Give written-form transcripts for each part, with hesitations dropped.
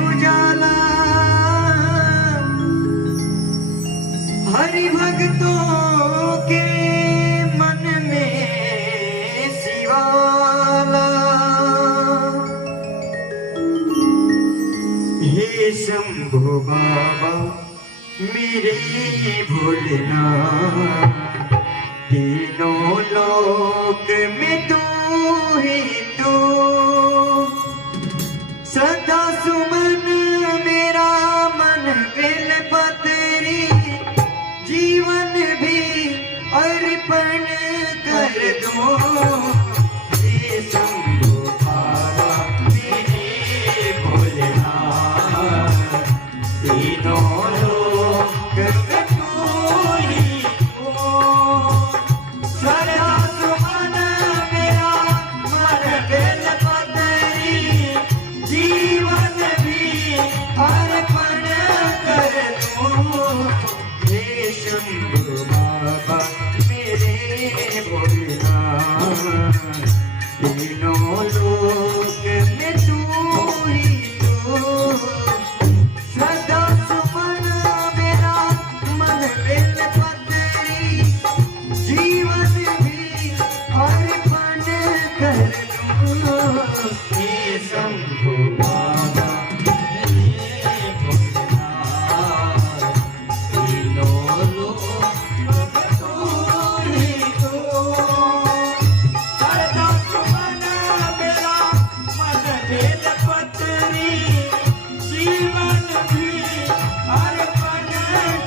उजाला हरि भक्तों के मन में शिवाला। हे शंभु बाबा मेरे भोलना, तीनों लोक में तू ही तू, सदा सुमन मेरा मन बेल पतरी, जीवन भी अर्पण कर दो। हे शंभु बाबा मेरे भोलेनाथ, तीनों लोक में तू ही तू, सदा सुमन मेरा मन बेल पतरी, जीवन भी अर्पण कर दो। हे शंभु बाबा मेरे भोलेनाथ, तीनों लोक में तू ही तू, सदा सुमन मेरा मन बेल पतरी, जीवन भी अर्पण कर दो। हे शंभु बाबा मेरे भोलेनाथ, तीनों लोक में तू ही तू, सदा सुमन मेरा मन बेल पतरी, जीवन भी अर्पण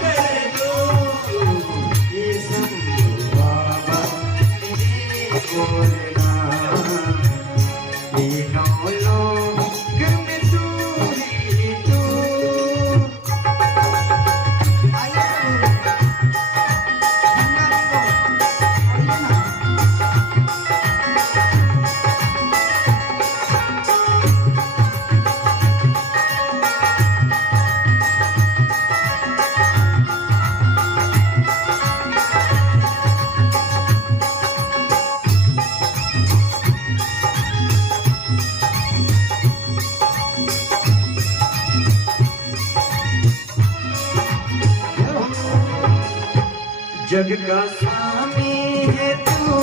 कर दो। हे शंभु बाबा मेरे भोलेनाथ, तीनों लोक में तू ही तू। जग का स्वामी है तू,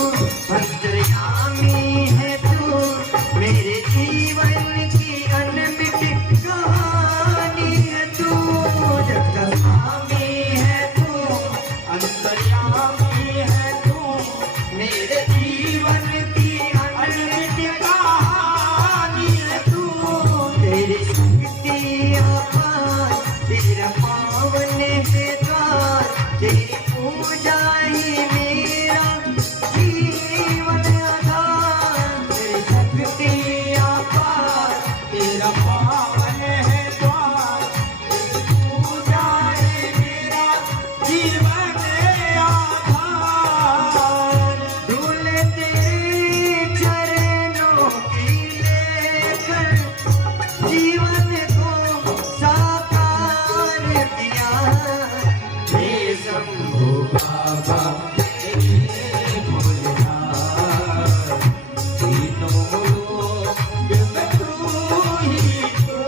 अंतर्यामी है तू, मेरे जीवन की अनमिट कहानी है तू। जग का स्वामी है तू, अंतर्यामी है तू, मेरे जीवन की अनमिट कहानी है तू। तेरी शक्ति अपार, तेरा पावन है द्वार, तेरी पूजा ही मेरा जीवन आधार। तेरी शक्ति अपार, तेरा पावन है द्वार, तेरी पूजा ही मेरा जीवन आधार। धूल तेरे चरणों की लेकर जीवन को साकार किया। हे शंभु बाबा मेरे भोलेनाथ, तीनों लोक में तू ही तू,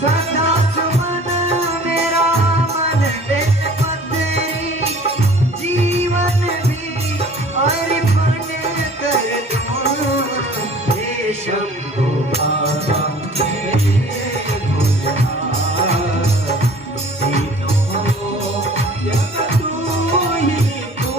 सदा सुमन मेरा मन बेल पतरी, जीवन भी अर्पण कर दो। हे शंभु बाबा मेरे भोलेनाथ, तीनों लोक में तू ही तू।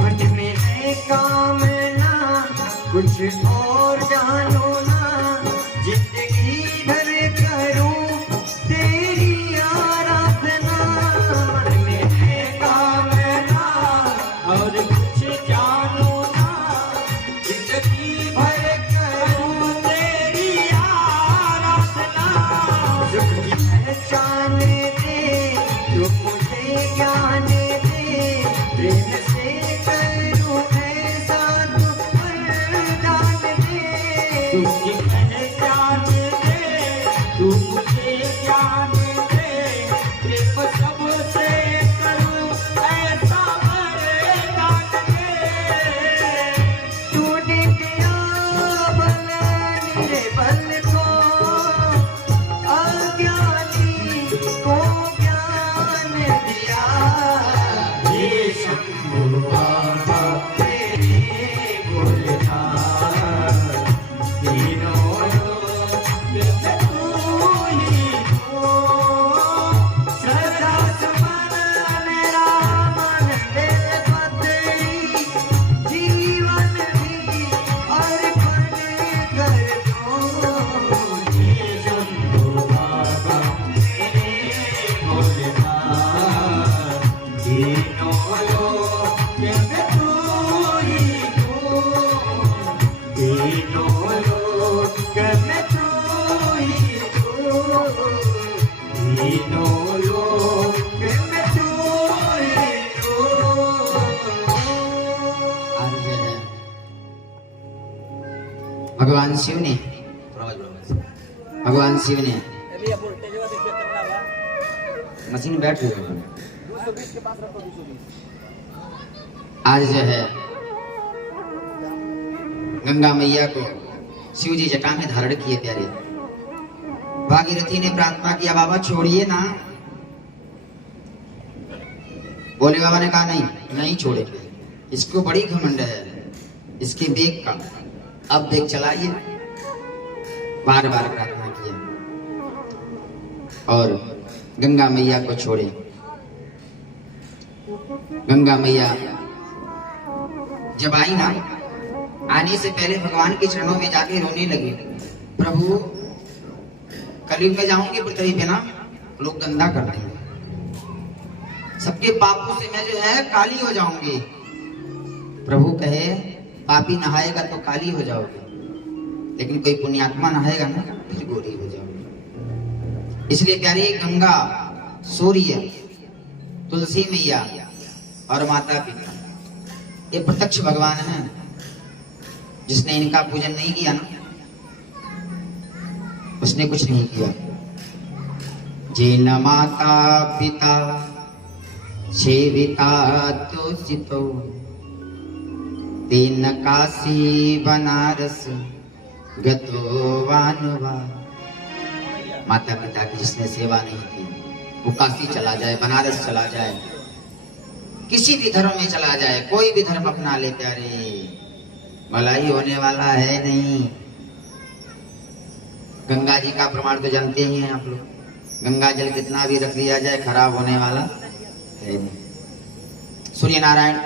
मन में है कामना कुछ और जानो ना, जिंदगी भर करूं तेरी आराधना। मन में है कामना और कुछ जानो ना, भगवान शिव ने मशीन बैठ गई। आज जो है गंगा मैया को शिव जी जटा में धारण किए प्यारे। भागीरथी ने प्रार्थना किया, बाबा छोड़िए ना। भोले बाबा ने कहा नहीं छोड़े, इसको बड़ी घमंड है इसके बेग का, अब बेग चलाइए। बार बार प्रार्थना किया और गंगा मैया को छोड़े। गंगा मैया जब आई ना, आने से पहले भगवान के चरणों में जाके रोने लगी, प्रभु कलयुग में जाऊंगी पृथ्वी पे ना लोग गंदा करते हैं, सबके पापों से मैं जो है काली हो जाऊंगी। प्रभु कहे पापी नहाएगा तो काली हो जाओगे, लेकिन कोई पुण्यात्मा नहाएगा ना फिर गोरी हो जाओगे। इसलिए प्यारे गंगा, सूर्य, तुलसी मैया और माता पिता ये प्रत्यक्ष भगवान हैं। जिसने इनका पूजन नहीं किया ना उसने कुछ नहीं किया। जिन माता पिता सेविता तुसितो तीन काशी बनारस गतो वानुवा। माता पिता की जिसने सेवा नहीं की वो काशी चला जाए, बनारस चला जाए, किसी भी धर्म में चला जाए, कोई भी धर्म अपना ले प्यारे, भलाई होने वाला है नहीं। गंगा जी का प्रमाण तो जानते ही हैं आप लोग, गंगा जल कितना भी रख लिया जाए खराब होने वाला है नहीं। सूर्य नारायण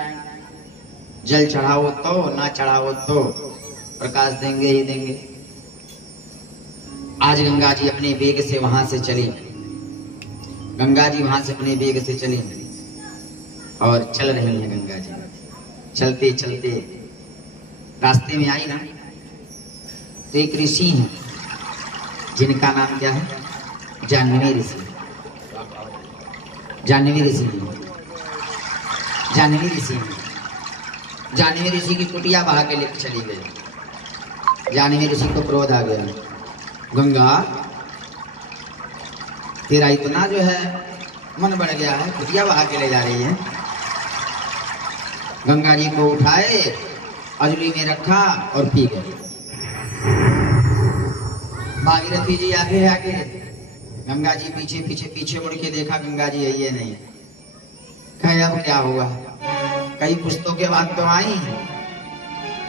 जल चढ़ाओ तो ना चढ़ाओ तो प्रकाश देंगे ही देंगे। आज गंगा जी अपने वेग से वहां से चली, गंगा जी वहां से अपने वेग से चली और चल रही है गंगा जी। चलते चलते रास्ते में आई ना तो एक ऋषि हैं जिनका नाम क्या है, जाह्नवी ऋषि। जाह्नवी ऋषि, जाह्नवी ऋषि, जाह्नवी ऋषि की कुटिया बहा के लेकर चली गई। जाह्नवी ऋषि को क्रोध आ गया, गंगा तेरा इतना जो है मन बढ़ गया है, कुटिया बहा के ले जा रही है। गंगा जी को उठाए, अजली में रखा और पी गए। भागीरथी जी आगे आगे, गंगा जी पीछे पीछे, पीछे मुड़ के देखा गंगा जी है नहीं। कहे अब क्या हुआ, कई पुस्तकों के बाद तो आई,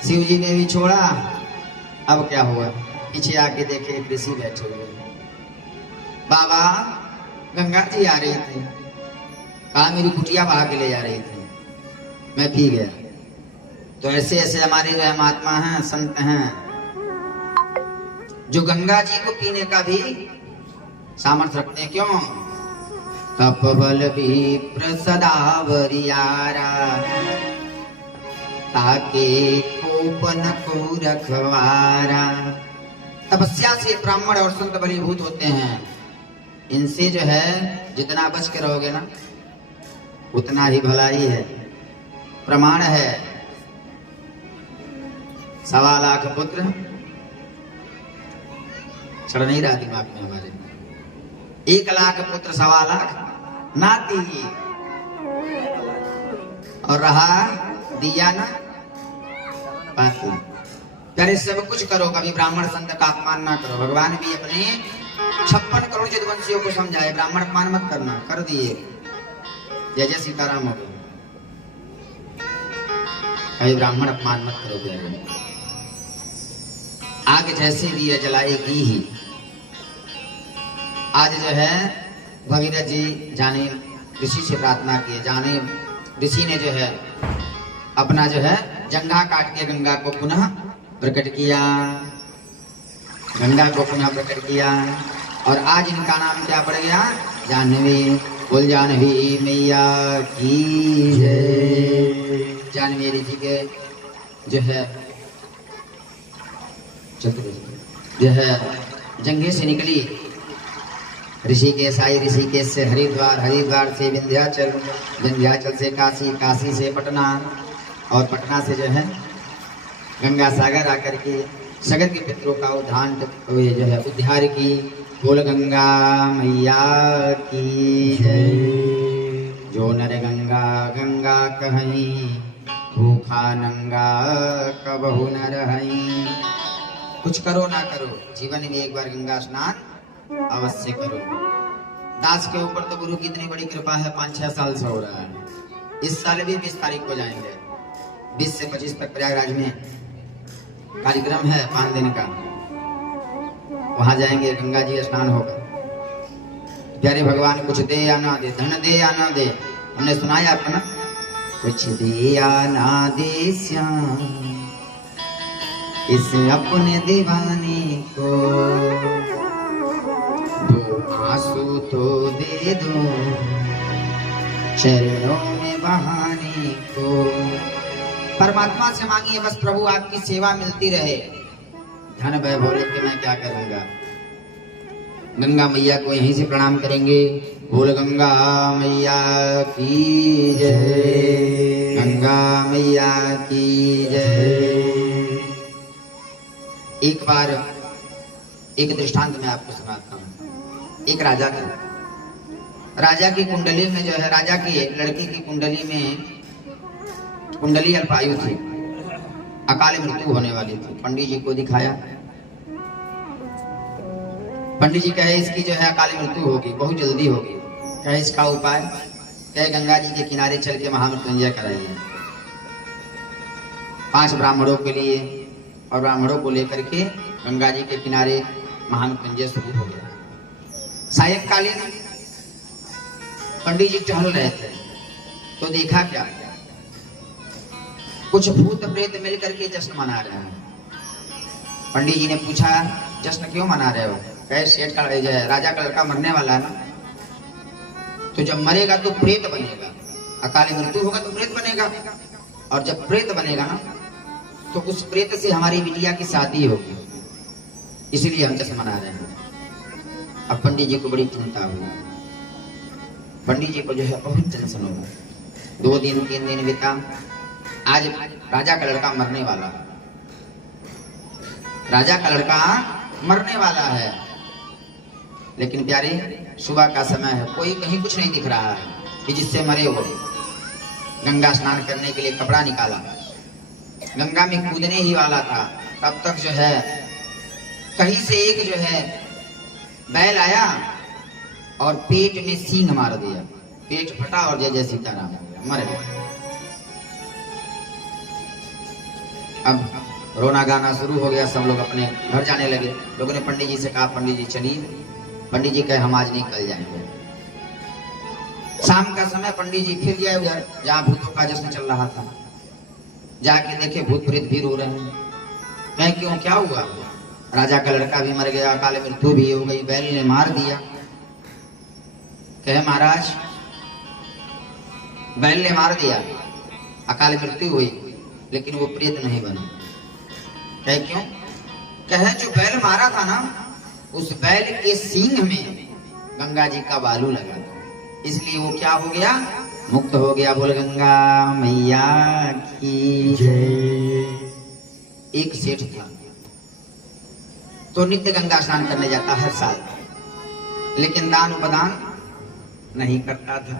शिव जी ने भी छोड़ा, अब क्या हुआ। पीछे आके देखे एक ऋषि बैठे हुए। बाबा गंगा जी आ रही थी, कहा मेरी कुटिया बहा के ले जा रही थी, मैं पी गया। तो ऐसे ऐसे हमारे जो है महात्मा हैं, संत हैं, जो गंगा जी को पीने का भी सामर्थ्य रखते हैं। क्यों? तपबल भी प्रसदावरियारा ताके कोपन को रखवारा। तपस्या से ब्राह्मण और संत बलीभूत होते हैं। इनसे जो है जितना बच के रहोगे ना उतना ही भलाई है। प्रमाण है, 1.25 लाख पुत्र, चढ़ नहीं रहा दिमाग में हमारे, 1 लाख पुत्र 1.25 लाख नाती, और रहा दिया ना पाती। प्यारे सब कुछ करो, कभी ब्राह्मण संत का अपमान ना करो। भगवान भी अपने 56 करोड़ यदुवंशियों को समझाए, ब्राह्मण अपमान मत करना, कर दिए। जय जय सीताराम। हो कभी ब्राह्मण अपमान मत करो प्यारे। आग जैसे दिया जलाएगी ही। आज जो है भगीरथ जी जाने ऋषि से प्रार्थना की, जाने ऋषि ने जो है अपना जो है जंघा काट के गंगा को पुनः प्रकट किया, गंगा को पुनः प्रकट किया। और आज इनका नाम क्या पड़ गया, जाह्नवी। बोल जाह्नवी मैया की जय। जाह्नवी ऋषि के जो है जो है जंघे से निकली, ऋषिकेश आई, ऋषिकेश से हरिद्वार, हरिद्वार से विंध्याचल, विंध्याचल से काशी, काशी से पटना, और पटना से जो है गंगा सागर आकर के सगत के पितरों का उद्धार जो है उद्धार की। बोल गंगा मैया की जय। जो नर गंगा गंगा कहीं, भूखा नंगा कबहू न रहीं। कुछ करो ना करो, जीवन में एक बार गंगा स्नान अवश्य करो। दास के ऊपर तो गुरु की इतनी बड़ी कृपा है, 5-6 साल से हो रहा है। इस साल भी 20 तारीख को जाएंगे, 20 से 25 तक प्रयागराज में कार्यक्रम है 5 दिन का। वहां जाएंगे, गंगा जी स्नान होगा। प्यारे भगवान कुछ दे या ना दे, धन दे या ना दे, हमने सुनाया आपको ना, कुछ दे या ना दे श्याम इस अपने दीवाने को, दो आंसू तो दे दो चरणों में बहाने को। परमात्मा से मांगिए बस, प्रभु आपकी सेवा मिलती रहे। धन वैभव लेके मैं क्या करूंगा। गंगा मैया को यहीं से प्रणाम करेंगे। बोल गंगा मैया की जय, गंगा मैया की जय। एक बार एक दृष्टांत मैं आपको सुनाता हूँ। एक राजा था, राजा की कुंडली में जो है, राजा की लड़की की कुंडली में, कुंडली अल्पायु थी, अकाल मृत्यु होने वाली थी। पंडित जी को दिखाया, पंडित जी कहे इसकी जो है अकाल मृत्यु होगी, बहुत जल्दी होगी। कहे इसका उपाय, कहे गंगा जी के किनारे चल के महामृत्युंजय कराइए। 5 ब्राह्मणों के लिए और ब्राह्मणों को लेकर के गंगा जी के किनारे महामृत्युंजय शुरू हो गया। सायंकालीन पंडित जी टहल रहे थे तो देखा क्या, कुछ भूत प्रेत मिलकर के जश्न मना रहे हैं। पंडित जी ने पूछा जश्न क्यों मना रहे हो? कहे सेठ का राजा का लड़का मरने वाला है ना, तो जब मरेगा तो प्रेत बनेगा, अकाल मृत्यु होगा तो प्रेत बनेगा, और जब प्रेत बनेगा ना तो उस प्रेत से हमारी बिटिया की शादी होगी, इसलिए हम जश्न मना रहे हैं। अब पंडित जी को बड़ी चिंता हुई, पंडित जी को जो है बहुत टेंशन होगा। 2 दिन 3 दिन बीता, आज राजा का लड़का मरने वाला, राजा का लड़का मरने वाला है। लेकिन प्यारे सुबह का समय है, कोई कहीं कुछ नहीं दिख रहा है कि जिससे मरे हो। गंगा स्नान करने के लिए कपड़ा निकाला, गंगा में कूदने ही वाला था, तब तक जो है कहीं से एक जो है बैल आया और पेट में सींग मार दिया, पेट फटा और जय जय सीताराम मर गया। अब रोना गाना शुरू हो गया, सब लोग अपने घर जाने लगे। लोगों ने पंडित जी से कहा पंडित जी चलिए, पंडित जी कहे हम आज नहीं कल जाएंगे। शाम का समय पंडित जी फिर गए उधर जहाँ भूतों का जश्न चल रहा था, जाके देखे भूत प्रेत भी रो रहे हैं। कहे क्यों, क्या हुआ? राजा का लड़का भी मर गया, अकाल मृत्यु भी हो गई, बैल ने मार दिया। कहे महाराज बैल ने मार दिया, अकाल मृत्यु हुई, लेकिन वो प्रेत नहीं बना। कहे क्यों? कहे जो बैल मारा था ना, उस बैल के सींग में गंगा जी का बालू लगा, इसलिए वो क्या हो गया, मुक्त हो गया। बोल गंगा मैया की जय। एक सेठ था तो नित्य गंगा स्नान करने जाता हर साल, लेकिन दान उपदान नहीं करता था।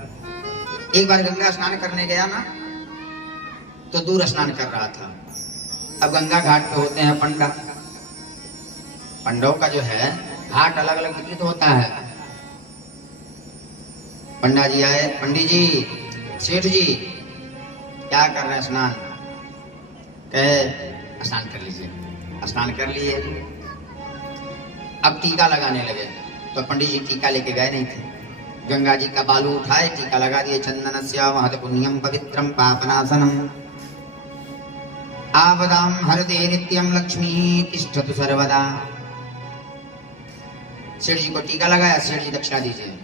एक बार गंगा स्नान करने गया ना तो दूर स्नान कर रहा था। अब गंगा घाट पे होते हैं पंडा, पंडों का जो है घाट अलग अलग विकसित होता है। पंडा जी आए, पंडित जी, सेठ जी क्या कर रहे हैं स्नान? कहे स्नान कर लीजिए। स्नान कर लिए, अब टीका लगाने लगे तो पंडित जी टीका लेके गए नहीं थे। गंगा जी का बालू उठाए, टीका लगा दिए। चंदनस्य महत पुण्यम पवित्रम पापनाशनम आवदाम हरदे नित्यम लक्ष्मी तिष्ठतु सर्वदा। सेठ जी को टीका लगाया, सेठ जी दक्षिणा दीजिए।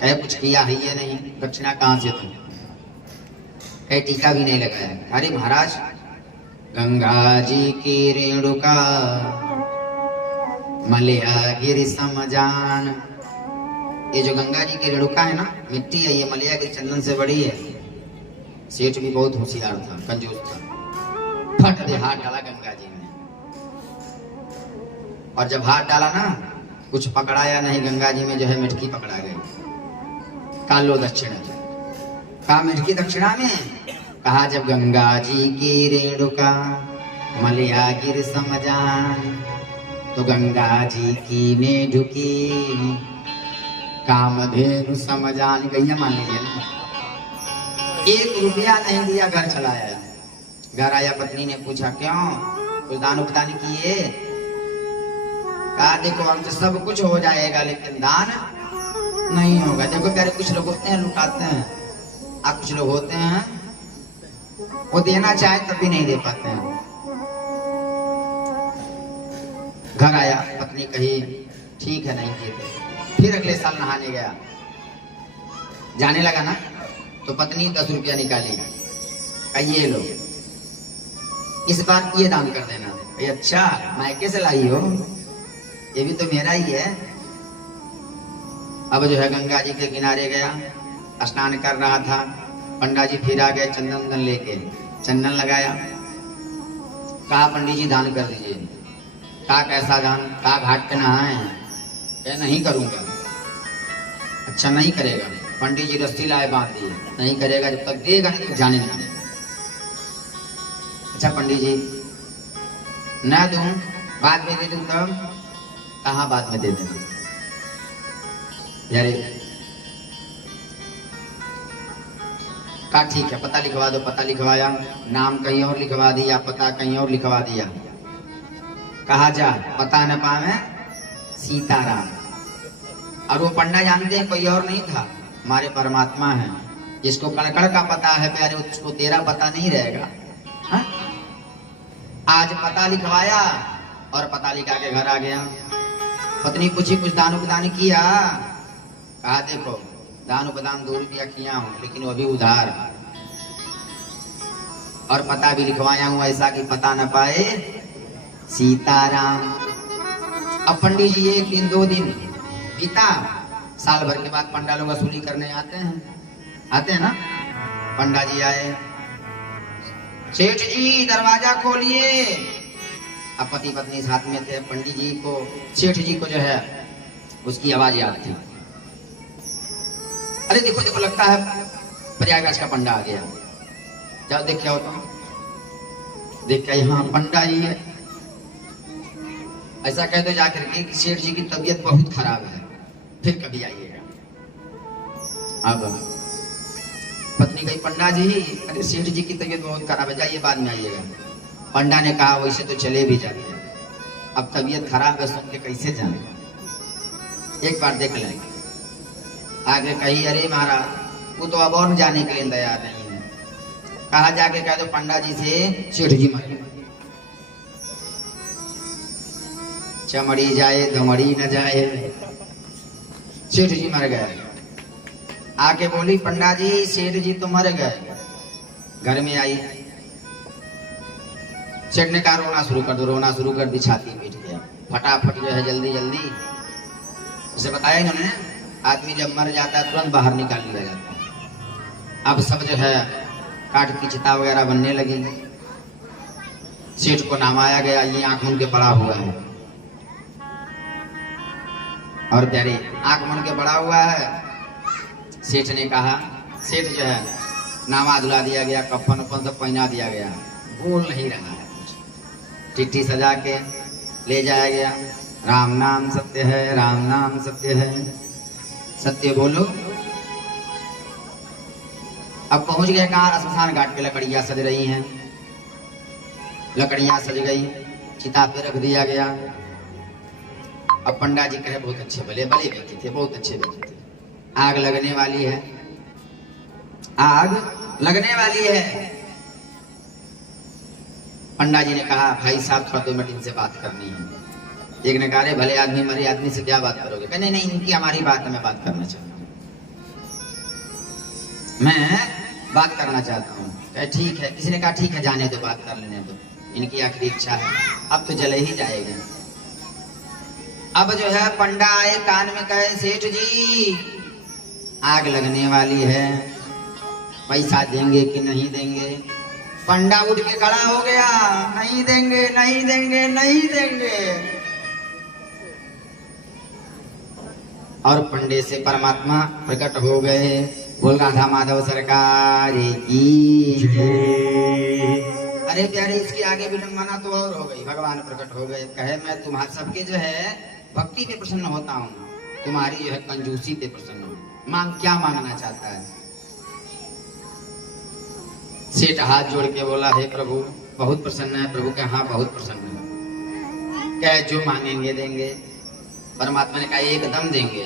कहे कुछ किया है ये नहीं, दक्षिणा कहां से तुम? कहे टीका भी नहीं लगाया। अरे महाराज गंगा जी की रेणुका मलया गिर समजान, ये जो गंगा जी की रेणुका है ना, मिट्टी है, ये मलया गिर चंदन से बड़ी है। सेठ भी बहुत होशियार था, कंजूस था, फट दे हाथ डाला गंगा जी ने। और जब हाथ डाला ना, कुछ पकड़ाया नहीं, गंगा जी में जो है मिटकी पकड़ा गई। कालो दक्षिणा, कहा मिटकी दक्षिणा में, कहा जब गंगा जी की रेणुका मलिया गिर समजान, तो गंगा जी की ने ढुकी कामधेनु समजान। गैया मान लीजिए ना, 1 रुपया नहीं दिया, घर चलाया। घर आया, पत्नी ने पूछा क्यों, कुछ दान उपदान किए? कहा देखो हमसे सब कुछ हो जाएगा लेकिन दान नहीं होगा। देखो प्यारे, कुछ लोग होते हैं लुटाते हैं, आप कुछ लोग होते हैं वो देना चाहे तब भी नहीं दे पाते हैं। घर आया, पत्नी कही ठीक है नहीं देते। फिर अगले साल नहाने गया, जाने लगा ना, तो पत्नी 10 रुपया निकाली, ये लो, इस बार ये दान कर देना। अच्छा मायके से लाई हो, ये भी तो मेरा ही है। अब जो है गंगा जी के किनारे गया, स्नान कर रहा था, पंडा जी फिर आ गए चंदन लेके, चंदन लगाया। कहा पंडित जी दान कर दीजिए। कहा कैसा दान? कहा घाट पे नहाए हैं। क्या नहीं करूंगा। अच्छा नहीं करेगा। पंडित जी रस्सी लाए बांध दिए, नहीं करेगा, जब तक देगा नहीं तो जाने नहीं देगा। अच्छा पंडित जी न दूं, बाद में दे दूं तब? कहाँ बाद में दे देना यारे। कहा ठीक है, पता लिखवा दो। पता लिखवाया, नाम कहीं और लिखवा दिया, पता कहीं और लिखवा दिया। कहा जा, पता न पावे सीताराम। और वो पंडा जानते हैं कोई और नहीं था, हमारे परमात्मा है। जिसको कड़कड़ का पता है प्यारे, उसको तेरा पता नहीं रहेगा। हा? आज पता लिखवाया और पता लिखा के घर आ गया। पत्नी पूछी कुछ दान उपदान किया? कहा देखो दान उपदान 2 रुपया किया हूं, लेकिन वो भी उधार, और पता भी लिखवाया हूं ऐसा कि पता न पाए सीताराम। अब पंडित जी 1 दिन 2 दिन बीता, साल भर के बाद पंडा लोग वसूली करने आते हैं ना। पंडा जी आए, सेठ जी दरवाजा खोलिए। अब पति पत्नी साथ में थे। पंडित जी को, सेठ जी को जो है उसकी आवाज याद थी। अरे देखो देखो, लगता है प्रयागराज का पंडा आ गया। जाओ देख क्या होता, देख क्या यहाँ पंडा ही है। ऐसा कह दो जाकर के कि सेठ जी की तबीयत बहुत खराब है, फिर कभी आइएगा। अब पत्नी कही पंडा जी, अरे सेठ जी की तबीयत बहुत खराब है, जाइए बाद में आइएगा। पंडा ने कहा वैसे तो चले भी जाते हैं, अब तबीयत खराब है सुन के कैसे जाने, एक बार देख लें। आगे कही अरे महाराज वो तो अब और जाने के लिए तैयार नहीं है। कहा जाके कह दो पंडा जी से सेठ जी मर गए। चमड़ी जाए दमड़ी न जाए, सेठ जी मर गए। आके बोली पंडा जी सेठ जी तो मर गए। घर में आई, सेठ ने कहा रोना शुरू कर दो। रोना शुरू कर दी, छाती पीट गया। फटाफट जो है जल्दी जल्दी उसे बताया इन्होंने, आदमी जब मर जाता है तुरंत बाहर निकाल लिया जाता है। अब सब जो है काट की चिता वगैरह बनने लगी। सेठ को नामाया गया, ये आंख मूंद के पड़ा हुआ है, और प्यारे आंख मूंद के पड़ा हुआ है। सेठ ने कहा, सेठ जो है नामा धुला दिया गया, कफन उफन सब पहना दिया गया, बोल नहीं रहा है कुछ। चिट्ठी सजा के ले जाया गया। राम नाम सत्य है, राम नाम सत्य है, सत्य बोलो। अब पहुंच गए कहाँ? श्मशान घाट पे लकड़ियां सज रही हैं। लकड़ियां सज गई, चिता पे रख दिया गया। अब पंडा जी कहे बहुत अच्छे भले भले व्यक्ति थे, बहुत अच्छे व्यक्ति थे। आग लगने वाली है, आग लगने वाली है। पंडा जी ने कहा भाई साहब थोड़ा 2 मिनट इनसे बात करनी है। एक ने कहा भले आदमी मरे आदमी से क्या बात करोगे? नहीं नहीं, इनकी हमारी बात है, मैं बात करना चाहता हूँ, मैं बात करना चाहता हूँ। कहे ठीक है। किसी ने कहा ठीक है जाने दो, बात कर लेने दो, इनकी आखिरी इच्छा है, अब तो जले ही जाएगा। अब जो है पंडा आए, कान में कहे सेठ जी आग लगने वाली है, पैसा देंगे कि नहीं देंगे? पंडा उठ के खड़ा हो गया, नहीं देंगे नहीं देंगे नहीं देंगे। और पंडे से परमात्मा प्रकट हो गए। बोल राधा माधव सरकार की जय। अरे प्यारे, इसके आगे विडंबना तो और हो गई। भगवान प्रकट हो गए, कहे मैं तुम्हारे सबके जो है भक्ति पे प्रसन्न होता हूँ, तुम्हारी जो है कंजूसी पे प्रसन्न हूँ। मांग, क्या मांगना चाहता है? सेठ हाथ जोड़ के बोला, हे प्रभु बहुत प्रसन्न है। प्रभु के हाँ बहुत प्रसन्न है। क्या जो मांगेंगे देंगे। परमात्मा ने कहा एकदम देंगे।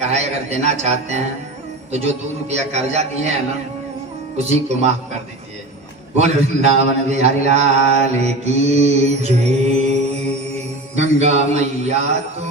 कहा अगर देना चाहते हैं तो जो 2 रुपया कर्जा दिए हैं ना, उसी को माफ कर दीजिए। बोल वृंदावन बिहारी लाल की जय। गंगा मैया तो